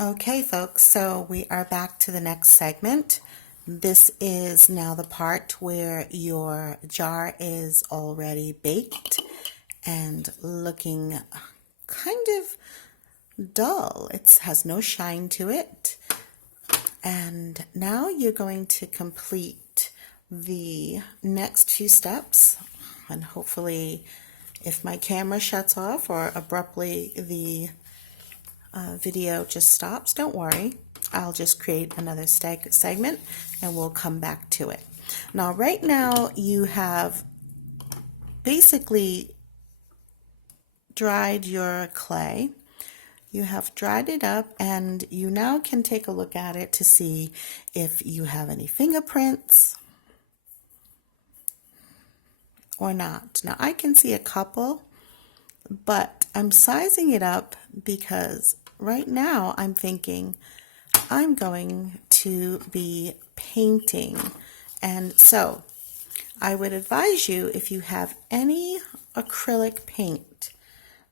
Okay, folks, so we are back to the next segment. This is now the part where your jar is already baked and looking kind of dull. It has no shine to it. And now you're going to complete the next few steps, and hopefully if my camera shuts off or abruptly the video just stops, don't worry. I'll just create another segment and we'll come back to it. Now, right now you have basically dried your clay. You have dried it up and you now can take a look at it to see if you have any fingerprints or not. Now, I can see a couple, but I'm sizing it up because right now I'm thinking I'm going to be painting. And so I would advise you, if you have any acrylic paint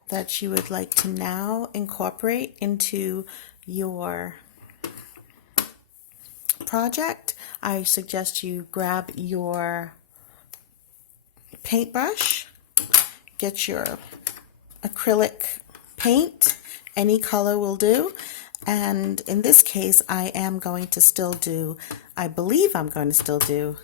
that you would like to now incorporate into your project, I suggest you grab your paintbrush, get your acrylic paint, any color will do. And in this case, I am going to still do, I believe I'm going to still do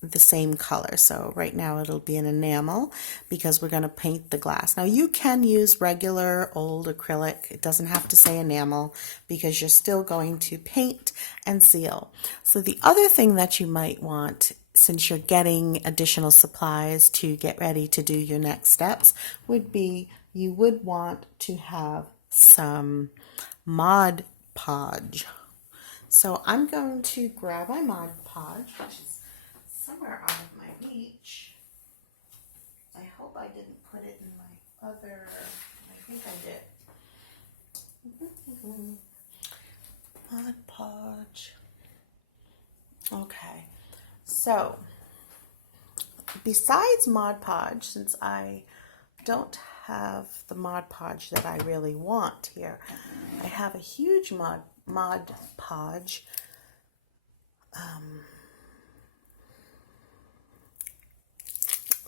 the same color. So right now it'll be an enamel because we're going to paint the glass. Now you can use regular old acrylic. It doesn't have to say enamel because you're still going to paint and seal. So the other thing that you might want, since you're getting additional supplies to get ready to do your next steps, would be you would want to have some Mod Podge. So I'm going to grab my Mod Podge, which is somewhere out of my reach. I hope I didn't put it in my other, I think I did. Mod Podge. Okay, so besides Mod Podge, since I don't have the Mod Podge that I really want here, I have a huge Mod Podge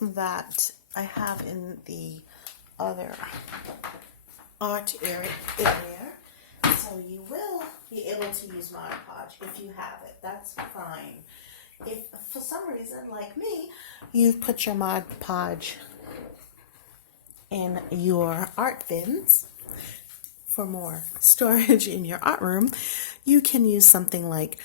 that I have in the other art area. So you will be able to use Mod Podge if you have it. That's fine. If for some reason, like me, you've put your Mod Podge in your art bins for more storage in your art room, you can use something like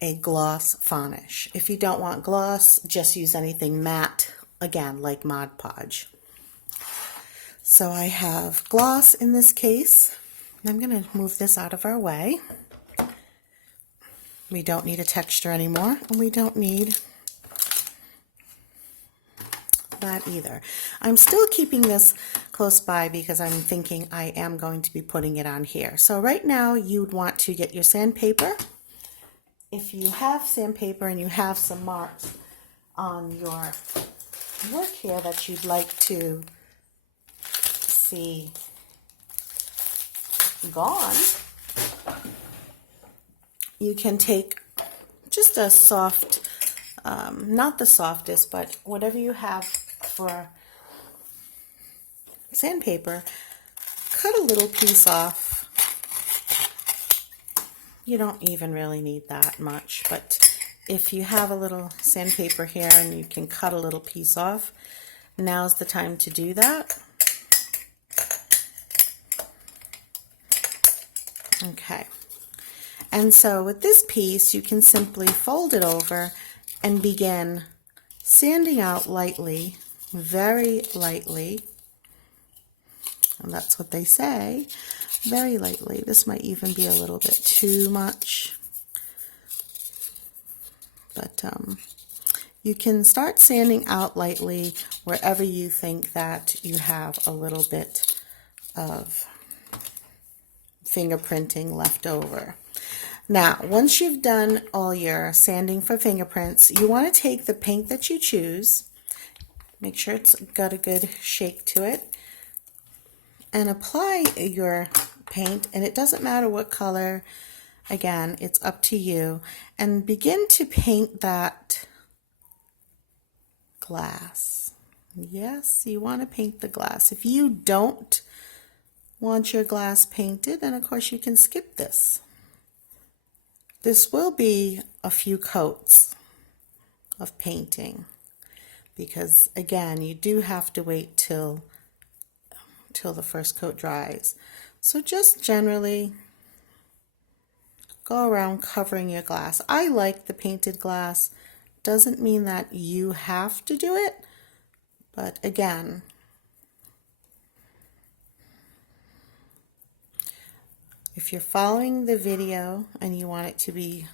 a gloss varnish. If you don't want gloss, just use anything matte, again, like Mod Podge. So I have gloss in this case. I'm going to move this out of our way. We don't need a texture anymore, and we don't need that either. I'm still keeping this close by because I'm thinking I am going to be putting it on here. So right now you'd want to get your sandpaper. If you have sandpaper and you have some marks on your work here that you'd like to see gone, you can take just a soft, not the softest, but whatever you have for sandpaper, cut a little piece off. You don't even really need that much, but if you have a little sandpaper here and you can cut a little piece off, now's the time to do that. Okay. And so with this piece, you can simply fold it over and begin sanding out lightly, very lightly. And that's what they say, very lightly. This might even be a little bit too much. But you can start sanding out lightly wherever you think that you have a little bit of fingerprinting left over. Now, once you've done all your sanding for fingerprints, you want to take the paint that you choose, make sure it's got a good shake to it, and apply your paint, and it doesn't matter what color. Again, it's up to you. And begin to paint that glass. Yes, you want to paint the glass. If you don't want your glass painted, then of course you can skip this. This will be a few coats of painting because again, you do have to wait till the first coat dries. So just generally go around covering your glass. I like the painted glass. Doesn't mean that you have to do it, but again, if you're following the video and you want it to be